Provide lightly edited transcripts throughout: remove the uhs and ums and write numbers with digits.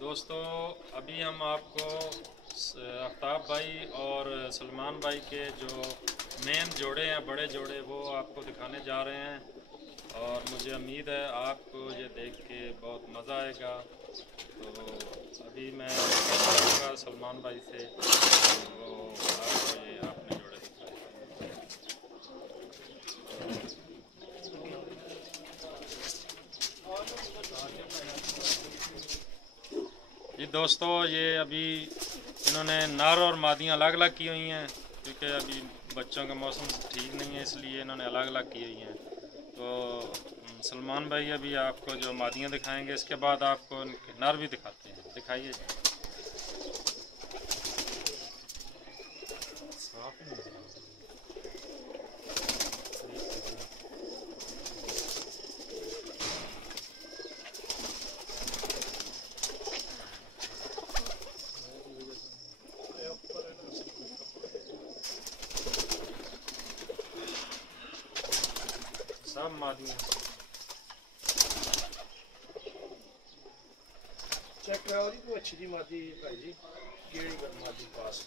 दोस्तों अभी हम आपको आफ्ताब भाई और सलमान भाई के जो मेन जोड़े हैं, बड़े जोड़े, वो आपको दिखाने जा रहे हैं और मुझे उम्मीद है आपको ये देख के बहुत मज़ा आएगा। तो अभी मैं कहूँगा सलमान भाई से वो आपको ये आपने जोड़े दिखाए। जी दोस्तों, ये अभी इन्होंने नर और मादियाँ अलग अलग की हुई हैं क्योंकि अभी बच्चों का मौसम ठीक नहीं है, इसलिए इन्होंने अलग अलग की हुई हैं। तो सलमान भाई अभी आपको जो मादियाँ दिखाएंगे, इसके बाद आपको नर भी दिखाते हैं। दिखाइए। सब मादियाँ चेक कराओ जी, कोई अच्छी जी मादी भाई जी, केड़ी मादी पास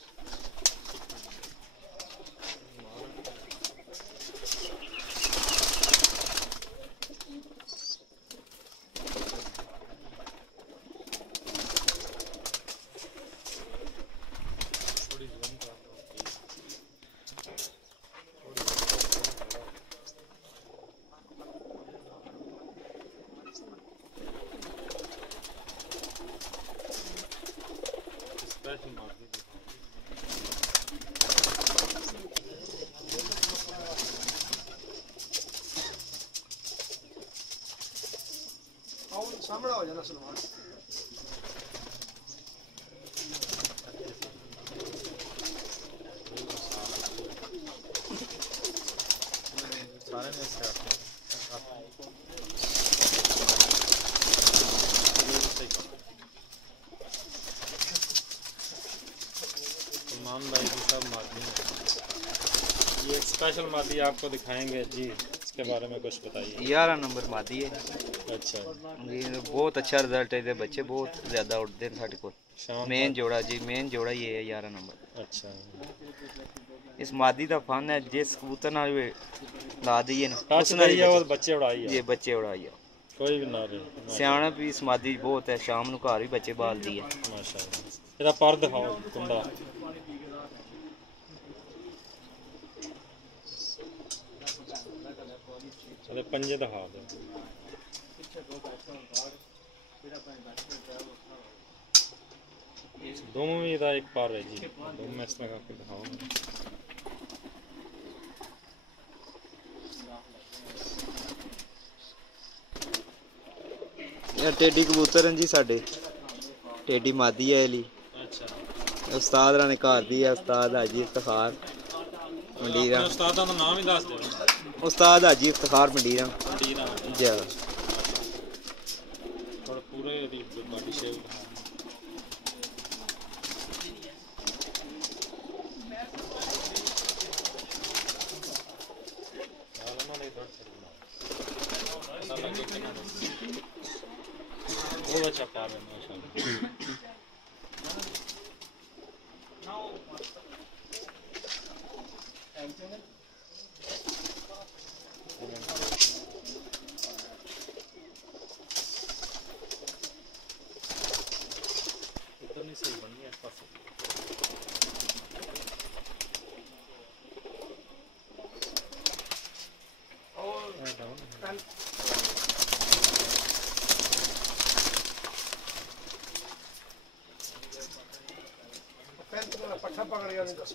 सामने हो जाना सलमान। सारे में से सलमान भाई की सब मादी हैं। ये एक स्पेशल मादी आपको दिखाएंगे जी, इसके बारे में कुछ बताइए। 11 नंबर मादी है। अच्छा जी, बहुत अच्छा रिजल्ट है, बच्चे बहुत ज़्यादा उठते हैं साढ़े को। मेन जोड़ा जी, मेन जोड़ा ये है 11 नंबर। अच्छा, इस मादी का फन है, जिस कबूतर ना ला दिए ना बच्चे उड़ाई ये बच्चे उड़ाई कोई भी ना रहे। सियाणप भी इस मादी बहुत है, शाम को घर भी बच्चे बालती है। माशाअल्लाह। ਇਹਦਾ ਪਰ ਦਿਖਾਓ ਕੁੰਡਾ। ਇਹਦੇ ਪੰਜੇ ਦਿਖਾ ਦਿਓ। दोनों में इधर एक पार है जी, दोनों में इसमें काफी दिखाओ। यार टेडी कबूतर हैं जी साडे, टेडी मादी है ली। अच्छा, उस्ताद राने घर दी है, उस्ताद हाजी इफ्तिखार मंडीरा। उस्ताद का नाम ही दस दो। उस्ताद हाजी इफ्तिखार मंडीरा जी। और पूरे बॉडी शेप बहुत अच्छा पार है माशाल्लाह। नहीं सही बन गया पास। पट्ठा पकड़ गया नहीं दस